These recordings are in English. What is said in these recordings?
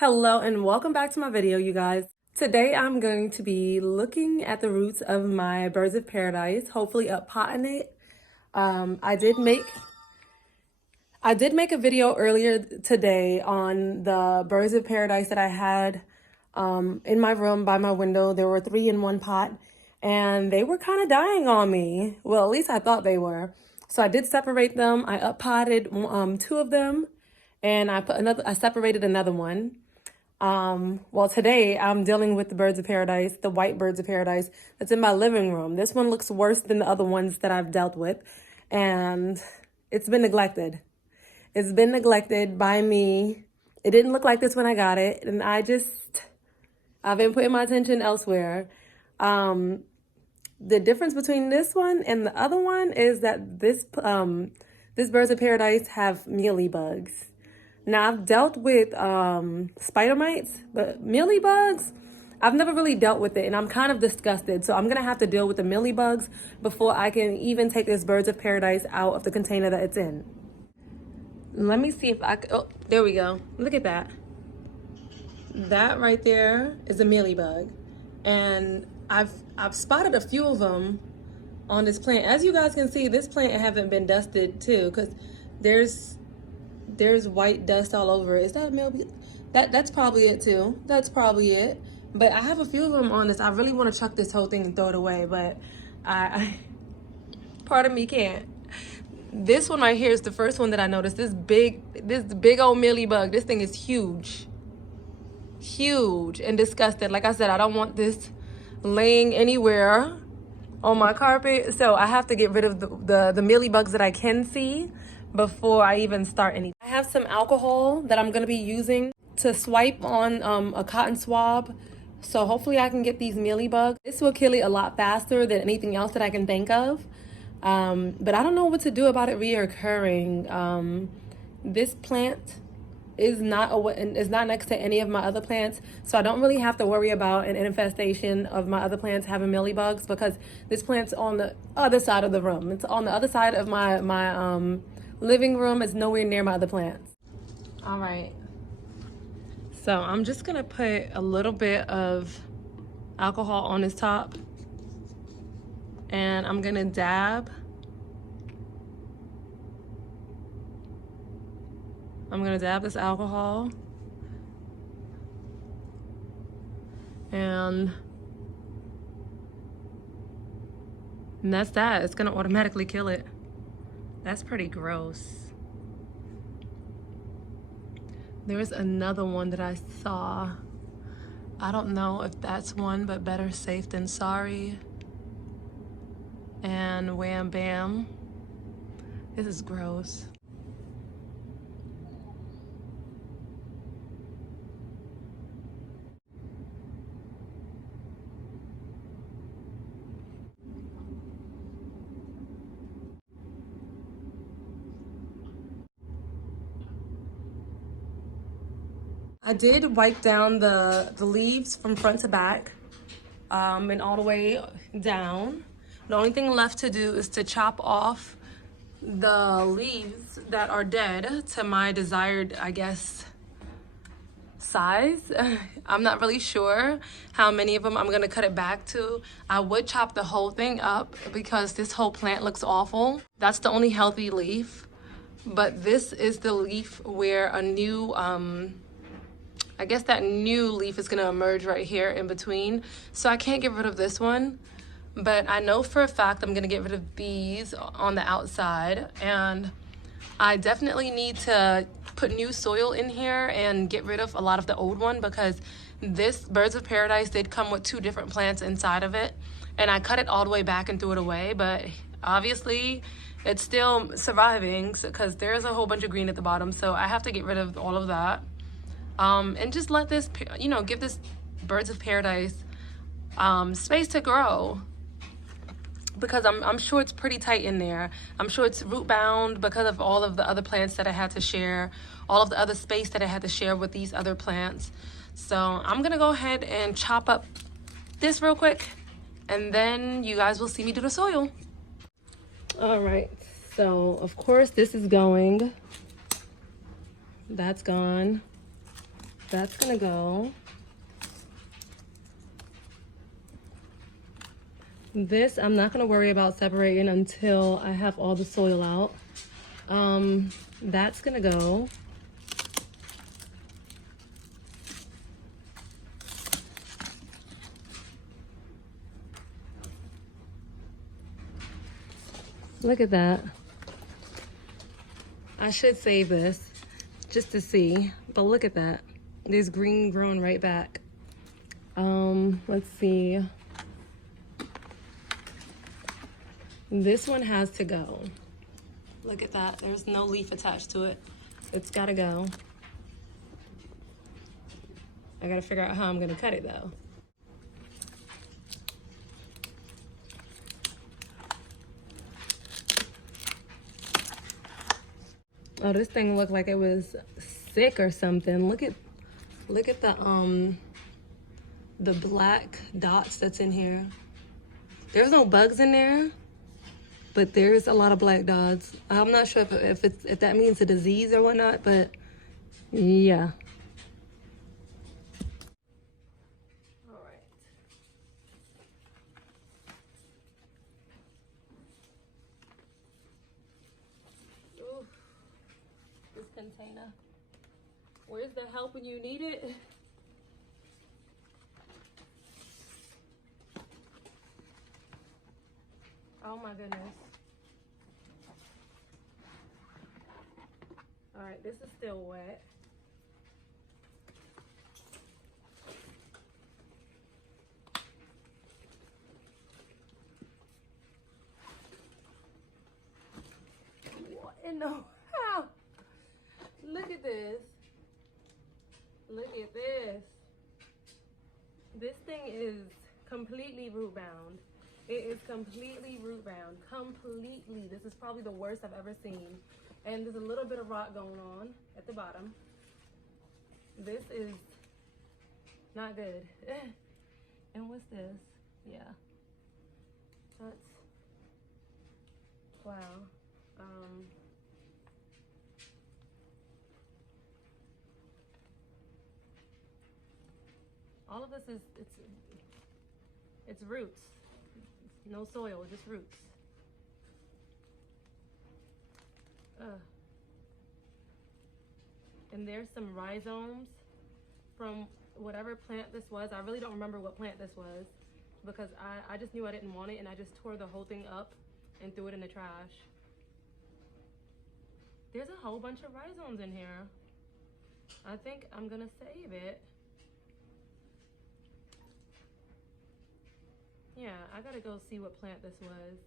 Hello and welcome back to my video, you guys. Today I'm going to be looking at the roots of my birds of paradise, hopefully up potting it. I did make a video earlier today on the birds of paradise that I had in my room by my window. There were 3 in one pot and they were kind of dying on me. Well, at least I thought they were. So I did separate them. I up potted 2 of them and I separated another one. Well, today I'm dealing with the birds of paradise, the white birds of paradise that's in my living room. This one looks worse than the other ones that I've dealt with, and it's been neglected. It's been neglected by me. It didn't look like this when I got it, and I've been putting my attention elsewhere. The difference between this one and the other one is that this birds of paradise have mealy bugs. Now, I've dealt with spider mites, but mealy bugs, I've never really dealt with it, and I'm kind of disgusted. So I'm going to have to deal with the mealy bugs before I can even take this birds of paradise out of the container that it's in. Let me see if I can, oh, there we go. Look at that. That right there is a mealy bug. And I've spotted a few of them on this plant. As you guys can see, this plant haven't been dusted too, because there's white dust all over it. Is that mealy? That's probably it too. That's probably it. But I have a few of them on this. I really want to chuck this whole thing and throw it away, but I part of me can't. This one right here is the first one that I noticed. This big old mealy bug. This thing is huge. Huge and disgusting. Like I said, I don't want this laying anywhere on my carpet. So I have to get rid of the mealy bugs that I can see before I even start anything. I have some alcohol that I'm going to be using to swipe on a cotton swab. So hopefully I can get these mealy bugs. This will kill it a lot faster than anything else that I can think of. But I don't know what to do about it reoccurring. This plant is not next to any of my other plants, so I don't really have to worry about an infestation of my other plants having mealy bugs, because this plant's on the other side of the room. It's on the other side of my living room. Is nowhere near my other plants. All right, so I'm just gonna put a little bit of alcohol on this top, and I'm gonna dab. I'm gonna dab this alcohol, and that's that. It's gonna automatically kill it. That's pretty gross. There's another one that I saw. I don't know if that's one, but better safe than sorry. And wham bam. This is gross. I did wipe down the leaves from front to back and all the way down. The only thing left to do is to chop off the leaves that are dead to my desired, I guess, size. I'm not really sure how many of them I'm gonna cut it back to. I would chop the whole thing up because this whole plant looks awful. That's the only healthy leaf. But this is the leaf where a new, I guess that new leaf is gonna emerge right here in between. So I can't get rid of this one, but I know for a fact I'm gonna get rid of these on the outside, and I definitely need to put new soil in here and get rid of a lot of the old one, because this birds of paradise did come with 2 different plants inside of it, and I cut it all the way back and threw it away, but obviously it's still surviving because there's a whole bunch of green at the bottom, so I have to get rid of all of that. And just let this, give this birds of paradise space to grow, because I'm sure it's pretty tight in there. I'm sure it's root bound because of all of the other plants that I had to share, all of the other space that I had to share with these other plants. So I'm gonna go ahead and chop up this real quick, and then you guys will see me do the soil. All right, so of course this is going. That's gone. That's gonna go. This I'm not gonna worry about separating until I have all the soil out. That's gonna go. Look at that. I should save this just to see, but look at that. There's green growing right back. Let's see. This one has to go. Look at that. There's no leaf attached to it. It's gotta go. I gotta figure out how I'm gonna cut it though. Oh, this thing looked like it was sick or something. Look at the black dots that's in here. There's no bugs in there, but there's a lot of black dots. I'm not sure if that means a disease or whatnot, but yeah. All right. Ooh, this container. Where's the help when you need it? Oh my goodness. All right, this is still wet. What in the hell? Look at this. Look at this. This thing is completely root bound. It is completely root bound, completely. This is probably the worst I've ever seen. And there's a little bit of rot going on at the bottom. This is not good. And what's this? Yeah. That's, wow. All of this is, it's roots. No soil, just roots. And there's some rhizomes from whatever plant this was. I really don't remember what plant this was because I just knew I didn't want it and I just tore the whole thing up and threw it in the trash. There's a whole bunch of rhizomes in here. I think I'm gonna save it. Yeah, I gotta go see what plant this was.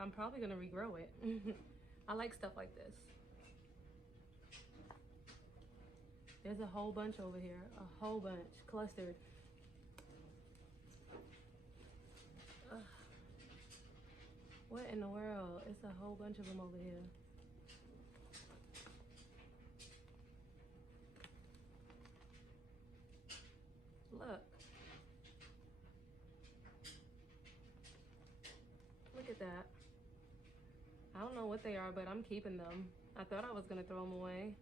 I'm probably gonna regrow it. I like stuff like this. There's a whole bunch over here, a whole bunch, clustered. What in the world? It's a whole bunch of them over here. Look. Look at that. I don't know what they are, but I'm keeping them. I thought I was gonna throw them away.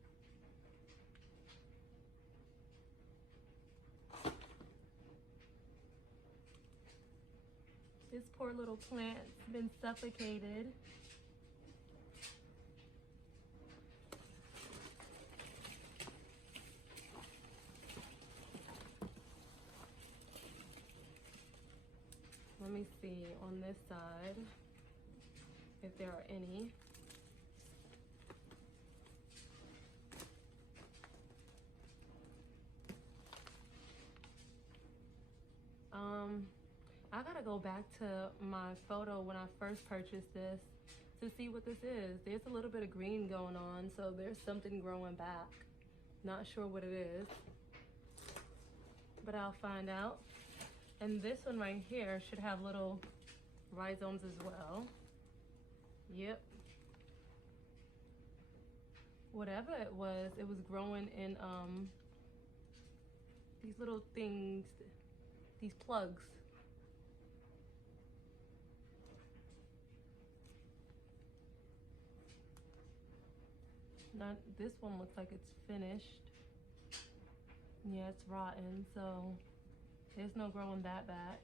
This poor little plant's been suffocated. Let me see on this side if there are any. I gotta go back to my photo when I first purchased this to see what this is. There's a little bit of green going on, so there's something growing back. Not sure what it is, but I'll find out. And this one right here should have little rhizomes as well. Yep. Whatever it was growing in these little things, these plugs. Not this one looks like it's finished. Yeah, it's rotten, so there's no growing that back.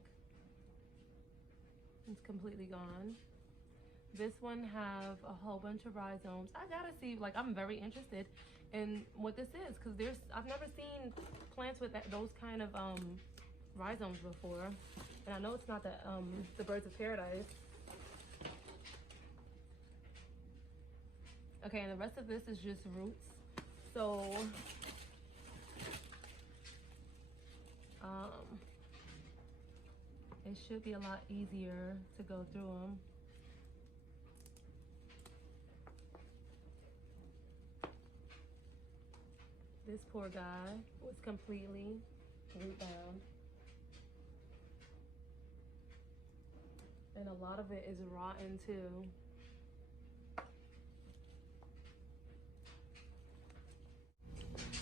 It's completely gone. This one have a whole bunch of rhizomes. I gotta see, like, I'm very interested in what this is, because I've never seen plants with those kind of rhizomes before. And I know it's not the birds of paradise. Okay, and the rest of this is just roots. So it should be a lot easier to go through them. This poor guy was completely root bound. And a lot of it is rotten too.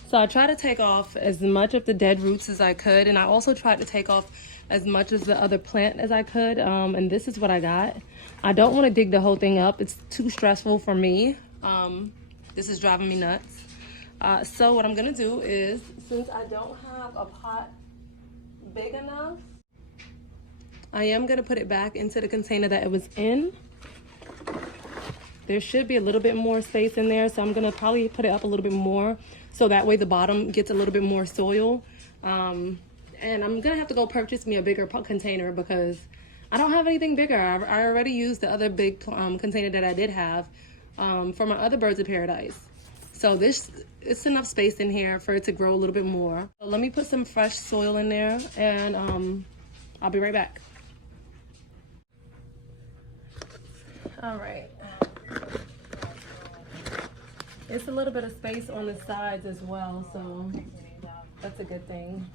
So I tried to take off as much of the dead roots as I could, and I also tried to take off as much as the other plant as I could, and this is what I got. I don't want to dig the whole thing up. It's too stressful for me. This is driving me nuts. So what I'm gonna do is, since I don't have a pot big enough, I am gonna put it back into the container that it was in. There should be a little bit more space in there, so I'm gonna probably put it up a little bit more, so that way the bottom gets a little bit more soil. And I'm gonna have to go purchase me a bigger container because I don't have anything bigger. I already used the other big container that I did have for my other birds of paradise. So it's enough space in here for it to grow a little bit more. So let me put some fresh soil in there, and I'll be right back. All right. It's a little bit of space on the sides as well, so that's a good thing.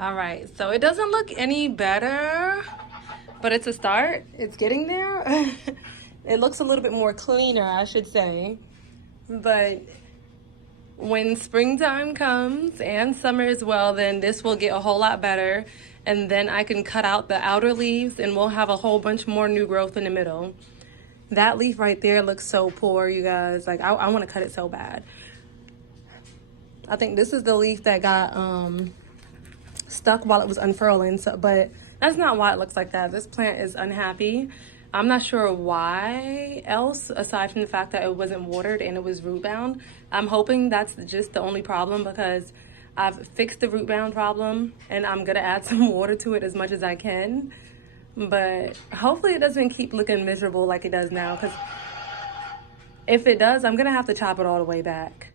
All right, so it doesn't look any better, but it's a start. It's getting there. It looks a little bit more cleaner, I should say. But when springtime comes and summer as well, then this will get a whole lot better. And then I can cut out the outer leaves and we'll have a whole bunch more new growth in the middle. That leaf right there looks so poor, you guys. Like, I want to cut it so bad. I think this is the leaf that got stuck while it was unfurling, but that's not why it looks like that. This plant is unhappy. I'm not sure why else, aside from the fact that it wasn't watered and it was root bound. I'm hoping that's just the only problem, because I've fixed the root bound problem and I'm gonna add some water to it as much as I can, but hopefully it doesn't keep looking miserable like it does now, because if it does, I'm gonna have to chop it all the way back.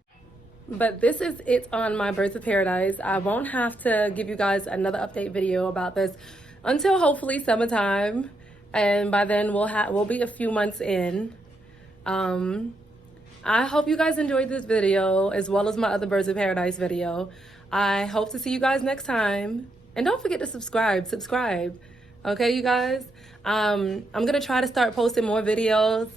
But this is it on my birds of paradise. I won't have to give you guys another update video about this until hopefully summertime, and by then we'll be a few months in. I hope you guys enjoyed this video as well as my other birds of paradise video. I hope to see you guys next time, and don't forget to subscribe. Okay, you guys? I'm gonna try to start posting more videos.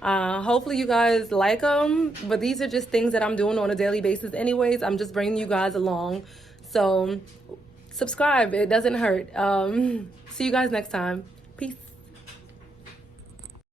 Hopefully you guys like them, but these are just things that I'm doing on a daily basis anyways. I'm just bringing you guys along, so subscribe. It doesn't hurt. See you guys next time.